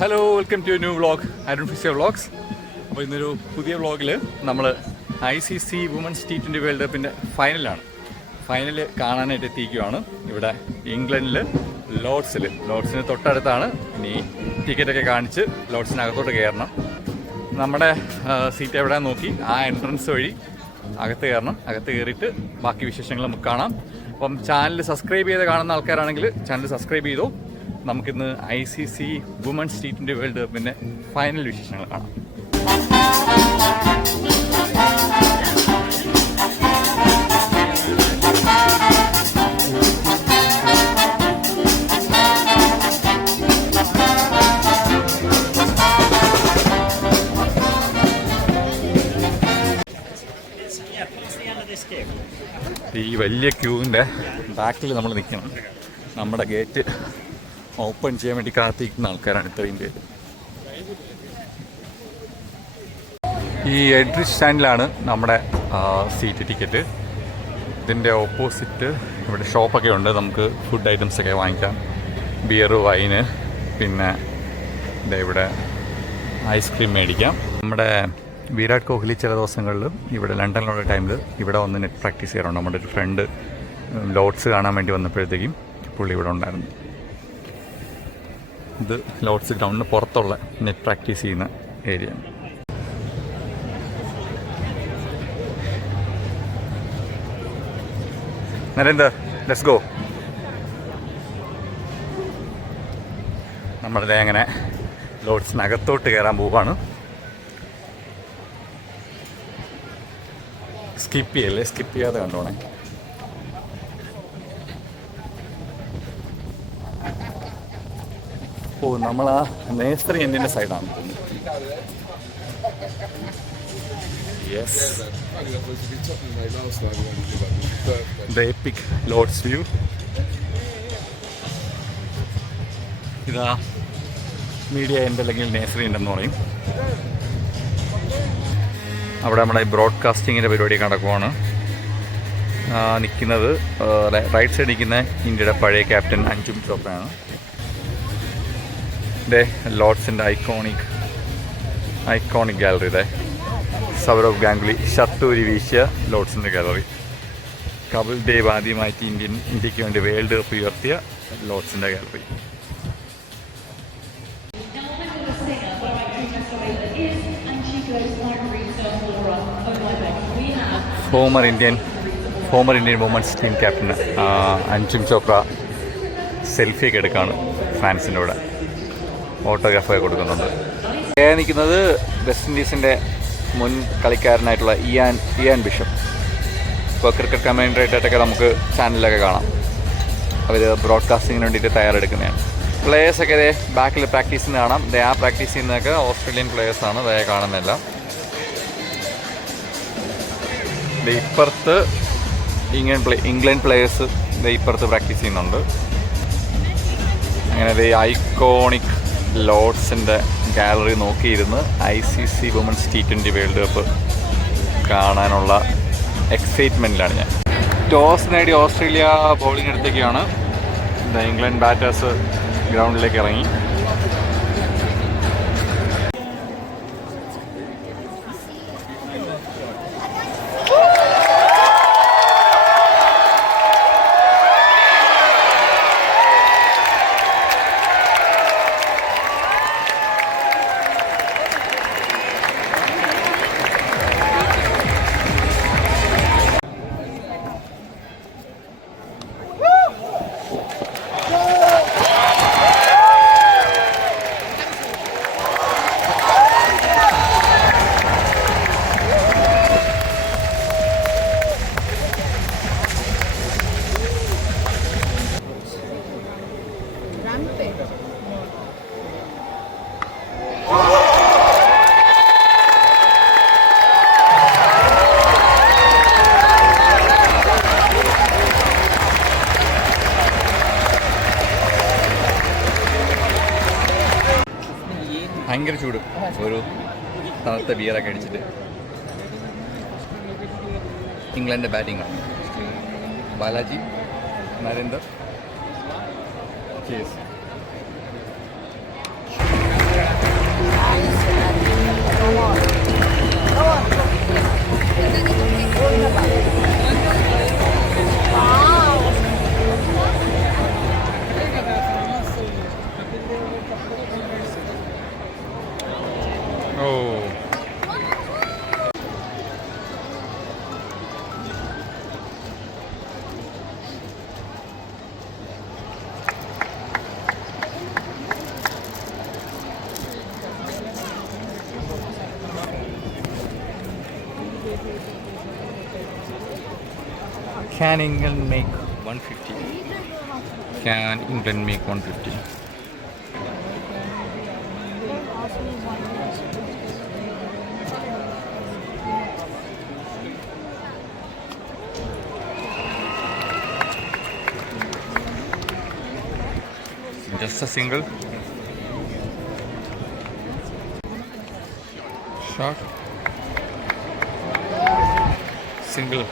Hello, welcome to new vlog, Arun ഫിസിയ vlogs. അപ്പോൾ ഇന്നൊരു പുതിയ വ്ളോഗിൽ നമ്മൾ ICC വുമൻസ് T20 വേൾഡ് കപ്പിൻ്റെ ഫൈനൽ കാണാനായിട്ട് എത്തിക്കുകയാണ്. ഇവിടെ ഇംഗ്ലണ്ടിൽ ലോർഡ്സിന് തൊട്ടടുത്താണ്. ഇനി ടിക്കറ്റൊക്കെ കാണിച്ച് ലോർഡ്സിനകത്തോട്ട് കയറണം. നമ്മുടെ സീറ്റ് എവിടെയാണെന്ന് നോക്കി ആ എൻട്രൻസ് വഴി അകത്ത് കയറണം. അകത്ത് കയറിയിട്ട് ബാക്കി വിശേഷങ്ങൾ നമുക്ക് കാണാം. അപ്പം ചാനൽ സബ്സ്ക്രൈബ് ചെയ്ത് കാണുന്ന ആൾക്കാരാണെങ്കിൽ ചാനൽ സബ്സ്ക്രൈബ് ചെയ്തോ. നമുക്കിന്ന് ICC വുമൻസ് T20 വേൾഡ് കപ്പിൻ്റെ ഫൈനൽ വിശേഷങ്ങൾ കാണാം. ഈ വലിയ ക്യൂവിൻ്റെ ബാക്കിൽ നമ്മൾ നിൽക്കണം. നമ്മുടെ ഗേറ്റ് ഓപ്പൺ ചെയ്യാൻ വേണ്ടി കാത്തിരിക്കുന്ന ആൾക്കാരാണ് ഇത്രയും പേര്. ഈ എൻട്രി സ്റ്റാൻഡിലാണ് നമ്മുടെ സീറ്റ് ടിക്കറ്റ്. ഇതിൻ്റെ ഓപ്പോസിറ്റ് ഇവിടെ ഷോപ്പൊക്കെ ഉണ്ട്. നമുക്ക് ഫുഡ് ഐറ്റംസൊക്കെ വാങ്ങിക്കാം. ബിയർ, വൈന്, പിന്നെ ഇവിടെ ഐസ്ക്രീം മേടിക്കാം. നമ്മുടെ വിരാട് കോഹ്ലി ചില ദിവസങ്ങളിൽ ഇവിടെ ലണ്ടനിലുള്ള ടൈമിൽ ഇവിടെ വന്ന് നെറ്റ് പ്രാക്ടീസ് ചെയ്യാറുണ്ട്. നമ്മുടെ ഒരു ഫ്രണ്ട് ലോർഡ്സ് കാണാൻ വേണ്ടി വന്നപ്പോഴത്തേക്കും പുള്ളി ഇവിടെ ഉണ്ടായിരുന്നു. ഇത് ലോർഡ്സ് ഗ്രൗണ്ടിന് പുറത്തുള്ള നെറ്റ് പ്രാക്ടീസ് ചെയ്യുന്ന ഏരിയ. Narender, let's go. നമ്മളിതേ അങ്ങനെ ലോർഡ്സിനകത്തോട്ട് കയറാൻ പോവുകയാണ്. സ്കിപ്പ് ചെയ്യാതെ കണ്ടോണേ. ഓ, നമ്മൾ ആ നേസ്ത്രി എൻഡിൻ്റെ സൈഡാണ്. Yes, the EPIC Lord's view. ഇതാ മീഡിയ എൻഡ് അല്ലെങ്കിൽ നേസ്ത്രി എൻഡെന്ന് പറയും. അവിടെ നമ്മുടെ ബ്രോഡ്കാസ്റ്റിങ്ങിൻ്റെ പരിപാടി നടക്കുവാണ്. നിൽക്കുന്നത് റൈറ്റ് സൈഡ് നിൽക്കുന്ന ഇന്ത്യയുടെ പഴയ ക്യാപ്റ്റൻ അഞ്ജും ചോപ്രയാണ്. ഇതേ ലോർഡ്സിൻ്റെ ഐക്കോണിക് ഗാലറി. ഇതേ സൗരവ് ഗാംഗുലി ഷർട്ടൂരി വീശിയ ലോർഡ്സിൻ്റെ ഗാലറി. കപിൽ ദേവ് ആദ്യമായിട്ട് ഇന്ത്യക്ക് വേണ്ടി വേൾഡ് കപ്പ് ഉയർത്തിയ ലോർഡ്സിൻ്റെ gallery. Former Indian women's team captain Anjum Chopra സെൽഫിയൊക്കെ എടുക്കുകയാണ് ഫ്രാൻസിൻ്റെ കൂടെ. ഓട്ടോഗ്രാഫൊക്കെ കൊടുക്കുന്നുണ്ട്. നിൽക്കുന്നത് വെസ്റ്റ് ഇൻഡീസിൻ്റെ മുൻ കളിക്കാരനായിട്ടുള്ള ഇയാൻ ബിഷപ്പ്. ഇപ്പോൾ ക്രിക്കറ്റ് കമൻറ്ററേറ്ററായിട്ടൊക്കെ നമുക്ക് ചാനലിലൊക്കെ കാണാം. അവർ ബ്രോഡ്കാസ്റ്റിങ്ങിന് വേണ്ടിയിട്ട് തയ്യാറെടുക്കുന്നതാണ്. പ്ലേയേഴ്സൊക്കെ ഇതേ ബാക്കിൽ പ്രാക്ടീസ് ചെയ്യുന്ന കാണാം. ആ പ്രാക്ടീസ് ചെയ്യുന്നതൊക്കെ ഓസ്ട്രേലിയൻ പ്ലേയേഴ്സാണ്. ദയ കാണുന്നില്ല. ഇപ്പുറത്ത് ഇംഗ്ലണ്ട് പ്ലേയേഴ്സ് ഇപ്പുറത്ത് പ്രാക്ടീസ് ചെയ്യുന്നുണ്ട്. അങ്ങനെ ഐക്കോണിക് ലോർഡ്സിൻ്റെ ഗാലറി നോക്കിയിരുന്ന് ICC women's T20 world cup കാണാനുള്ള എക്സൈറ്റ്മെൻറ്റിലാണ് ഞാൻ. ടോസ് നേടി ഓസ്ട്രേലിയ ബൗളിംഗ് എടുത്തേക്കാണ്. ഇംഗ്ലണ്ട് ബാറ്റേഴ്സ് ഗ്രൗണ്ടിലേക്ക് ഇറങ്ങി. ഭയങ്കര ചൂട്. ഒരു തണുത്ത ബിയറൊക്കെ അടിച്ചിട്ട് ഇംഗ്ലണ്ട് ബാറ്റിംഗ് ആണ്. Balaji, Narender, cheers. Oh. Can England make 150? Can England make 150? Just a single shot. Single.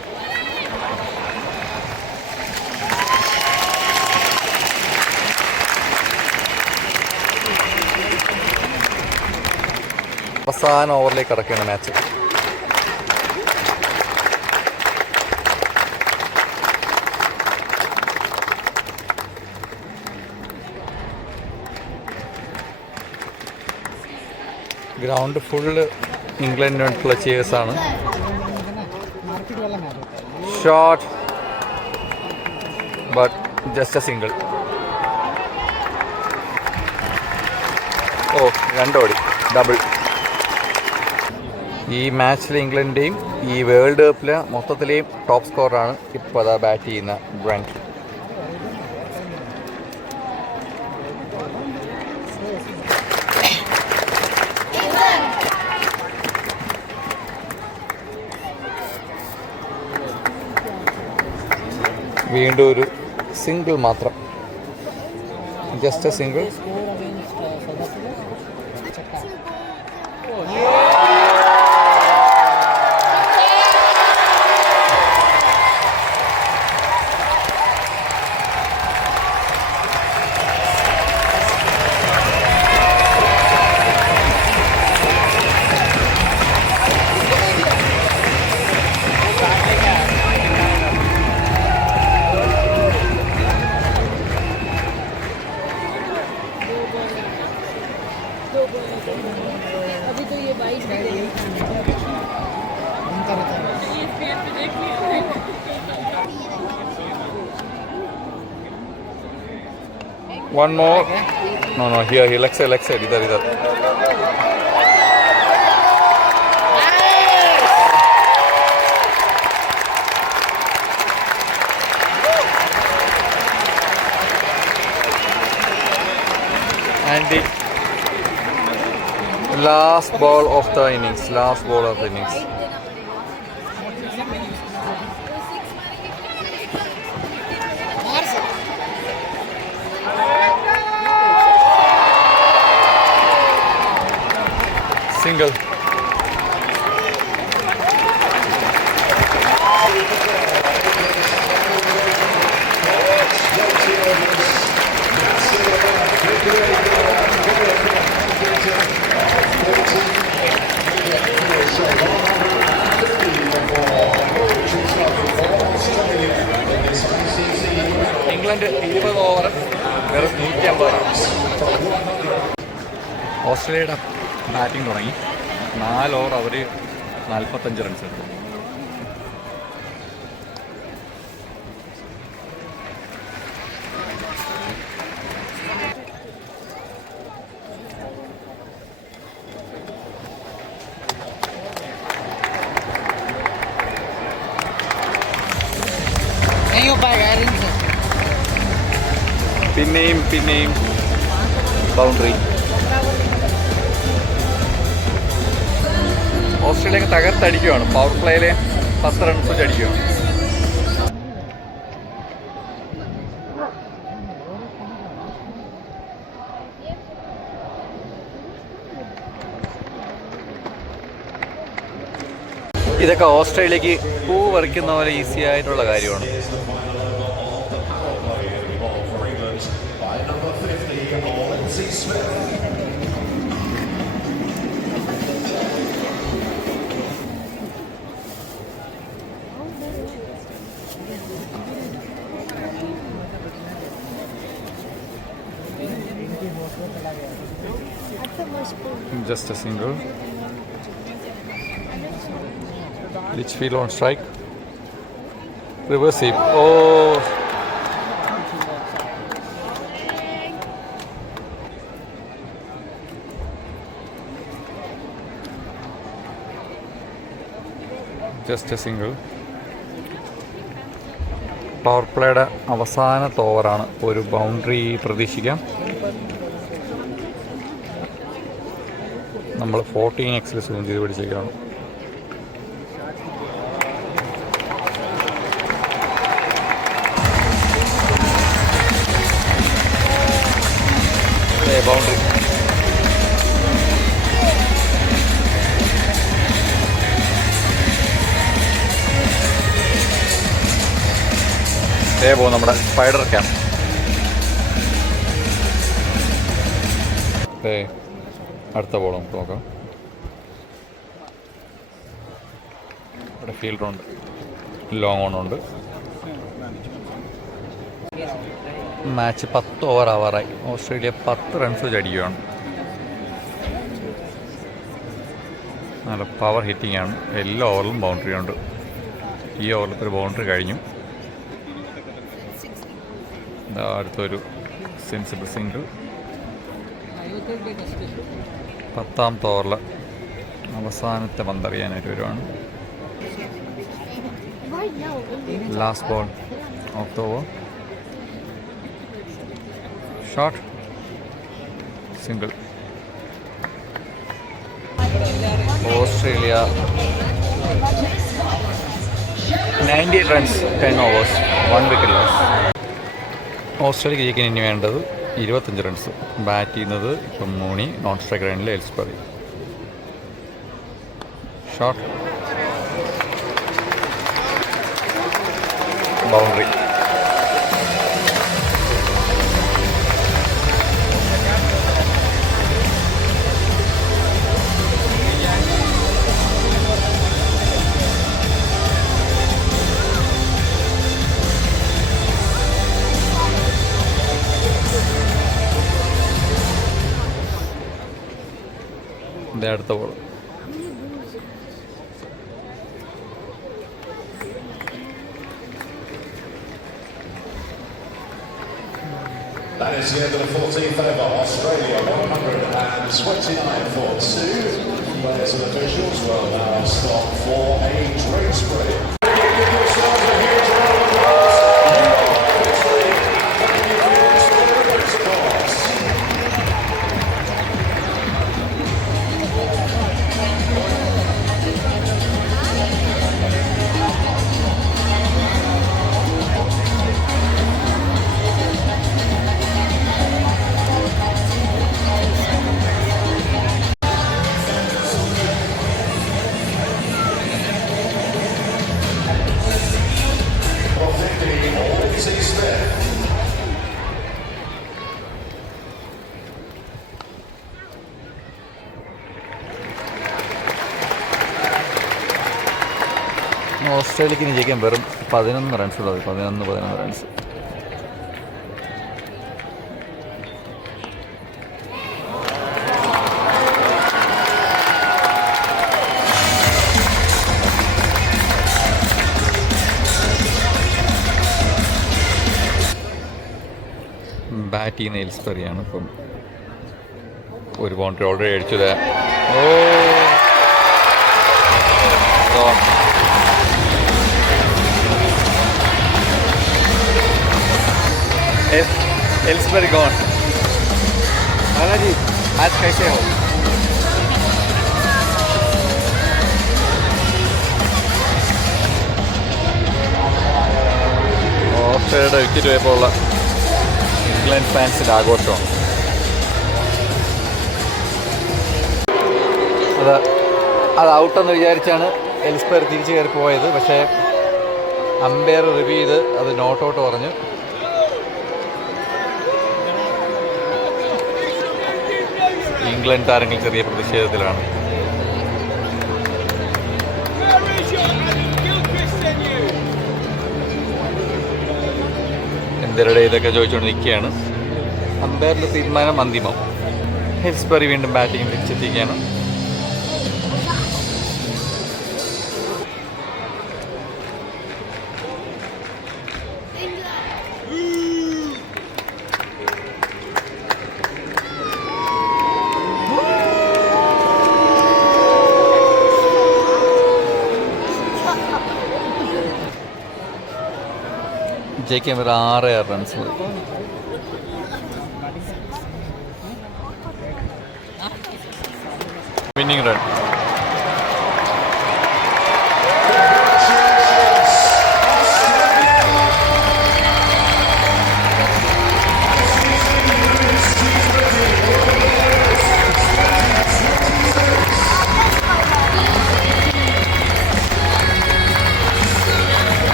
അവസാന ഓവറിലേക്ക് കടക്കുകയാണ് മാച്ച്. ഗ്രൗണ്ട് ഫുള്ള് ഇംഗ്ലണ്ടിന് വേണ്ടിയിട്ടുള്ള ചേഴ്സാണ്. Shot but just a single. Oh, 2 ഓടി, ഡബിൾ. ഈ മാച്ചിൽ ഇംഗ്ലണ്ടിൻ്റെയും ഈ വേൾഡ് കപ്പിലെ മൊത്തത്തിലെയും ടോപ്പ് സ്കോറാണ് ഇപ്പോൾ അതാ ബാറ്റ് ചെയ്യുന്ന ബ്രന്റ്. വീണ്ടും ഒരു സിംഗിൾ മാത്രം, ജസ്റ്റ് എ സിംഗിൾ. अभी तो ये 22 One more. No, here, Lex side, idhar. And the last ball of the innings. Single. England 20 over വെറും 150. ഓസ്ട്രേലിയയുടെ ബാറ്റിംഗ് തുടങ്ങി. 4 ഓവർ അവർ 45 റൺസ് എടുത്തു. പിന്നെയും ബൗണ്ടറി. ഓസ്ട്രേലിയ തകർത്തടിക്കുകയാണ്. പവർ പ്ലേയിൽ 10 റൺസ് വെച്ച് അടിക്കുകയാണ്. ഇതൊക്കെ ഓസ്ട്രേലിയക്ക് പൂ പറിക്കുന്ന പോലെ ഈസി ആയിട്ടുള്ള കാര്യമാണ്. Just a single. Litchfield on strike. Reverse sweep. Oh. Just a single. Power പ്ലേയുടെ അവസാനത്തെ ഓവറാണ്. ഒരു ബൗണ്ടറി പ്രതീക്ഷിക്കാം. നമ്മൾ 14x സൂം ചെയ്ത് പിടിച്ചേക്കാണ്. ബൗണ്ടറി. പോകും നമ്മുടെ സ്പൈഡർ ക്യാമ്പ്. അടുത്ത ബോൾ നമുക്ക് നോക്കാം. ഇവിടെ ഫീൽഡറുണ്ട്, ലോങ് ഓണുണ്ട്. മാച്ച് 10 ഓവർ ആവാറായി. ഓസ്ട്രേലിയ 10 റൺസ് വെച്ച് അടിക്കുകയാണ്. നല്ല പവർ ഹിറ്റിംഗ് ആണ്. എല്ലാ ഓവറിലും ബൗണ്ടറി ഉണ്ട്. ഈ ഓവറിൽ ഒരു ബൗണ്ടറി കഴിഞ്ഞു. അടുത്തൊരു സെൻസിബിൾ സിംഗിൾ. 10ാമത്തെ ഓവറിൽ അവസാനത്തെ പന്തറിയാനായിട്ട് വരുവാണ്. Last ball of the over. Shot, single. Australia 98 runs, 10 overs, 1 wicket loss. ഓസ്ട്രേലിയക്ക് ജയിക്കാൻ ഇനി വേണ്ടത് 25 റൺസ്. ബാറ്റ് ചെയ്യുന്നത് ഇപ്പം മൂണി, നോൺ സ്ട്രൈക്ക് റണ്ണിൽ എൽസ്ബറി. Shot, boundary. അടുത്ത ball. That is the end of the 14th over. Australia 129 for 2. Players and officials will now stop for a drinks break. ഓസ്ട്രേലിയക്ക് ഇനി ജയിക്കാൻ വെറും 11 റൺസ് ഉള്ളത്. 11 റൺസ്. ബാറ്റ് ചെയ്യുന്ന എൽസ്ബറിയാണ്. ഇപ്പം ഒരു ബൗണ്ടറി ഓൾറെഡി അടിച്ചത്. एल्सबरी गॉन. नाना जी आज कैसे हो? ഓസ്ട്രേലിയയുടെ വിക്കറ്റ് പോയപ്പോഴുള്ള ഇംഗ്ലണ്ട് ഫാൻസിൻ്റെ ആഘോഷമാണ്. അത് ഔട്ടെന്ന് വിചാരിച്ചാണ് എൽസ്ബറി തിരിച്ചു കയറി പോയത്. പക്ഷേ അമ്പയർ റിവ്യൂ ചെയ്ത് അത് നോട്ട് ഔട്ട് പറഞ്ഞു. ഇംഗ്ലണ്ട് താരങ്ങൾ ചെറിയ പ്രതിഷേധത്തിലാണ്. എന്തിരുടെ ഇതൊക്കെ ചോദിച്ചുകൊണ്ട് നിൽക്കുകയാണ്. അമ്പയറിൻ്റെ തീരുമാനം അന്തിമം. എൽസ്ബറി വീണ്ടും ബാറ്റിംഗ് തിരിച്ചെത്തിക്കുകയാണ്. JK ഒരു 6 റൺസ് മതി. Winning run.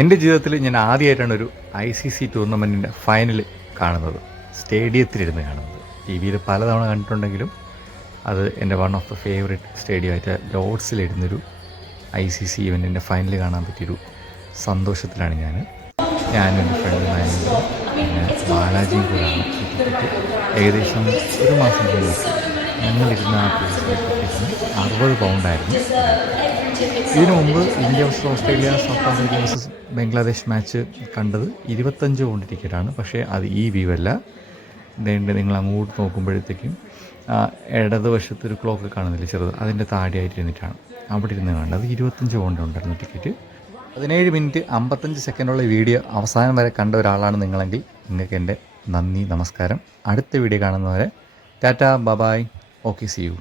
എൻ്റെ ജീവിതത്തിൽ ഞാൻ ആദ്യമായിട്ടാണ് ഒരു ICC ടൂർണമെൻറ്റിൻ്റെ ഫൈനൽ കാണുന്നത്, സ്റ്റേഡിയത്തിലിരുന്ന് കാണുന്നത്. TV പലതവണ കണ്ടിട്ടുണ്ടെങ്കിലും അത് എൻ്റെ വൺ ഓഫ് ദ ഫേവറേറ്റ് സ്റ്റേഡിയമായിട്ട് ലോർഡ്സിലിരുന്നൊരു ICC ഇവൻറ്റിൻ്റെ ഫൈനൽ കാണാൻ പറ്റിയൊരു സന്തോഷത്തിലാണ് ഞാനും എൻ്റെ ഫ്രണ്ട് നയനന്ദനും പിന്നെ ബാലാജിയും കൂടെയാണ് ഈ ടിക്കറ്റ്. ഏകദേശം ഒരു മാസം മുമ്പ് ഞങ്ങളിരുന്ന ആ പ്ലേസിലെ ടിക്കറ്റിന് 60 പൗണ്ടായിരുന്നു. ഇതിനു മുമ്പ് India versus Australia, south Africa versus Bangladesh match കണ്ടത് 25 പൗണ്ട് ടിക്കറ്റാണ്. പക്ഷേ അത് ഈ വ്യൂ അല്ല. നിങ്ങൾ അങ്ങോട്ട് നോക്കുമ്പോഴത്തേക്കും ഇടതുവശത്തൊരു ക്ലോക്ക് കാണുന്നില്ല ചെറുത്, അതിൻ്റെ താടിയായിട്ട് ഇരുന്നിട്ടാണ് അവിടെ ഇരുന്ന് കണ്ടത്. 25 പൗണ്ട് ഉണ്ടായിരുന്നു ടിക്കറ്റ്. 17 മിനിറ്റ് 55 സെക്കൻഡുള്ള വീഡിയോ അവസാനം വരെ കണ്ട ഒരാളാണ് നിങ്ങളെങ്കിൽ നിങ്ങൾക്ക് എൻ്റെ നന്ദി, നമസ്കാരം. അടുത്ത വീഡിയോ കാണുന്നവരെ tata, bye, okay, see U.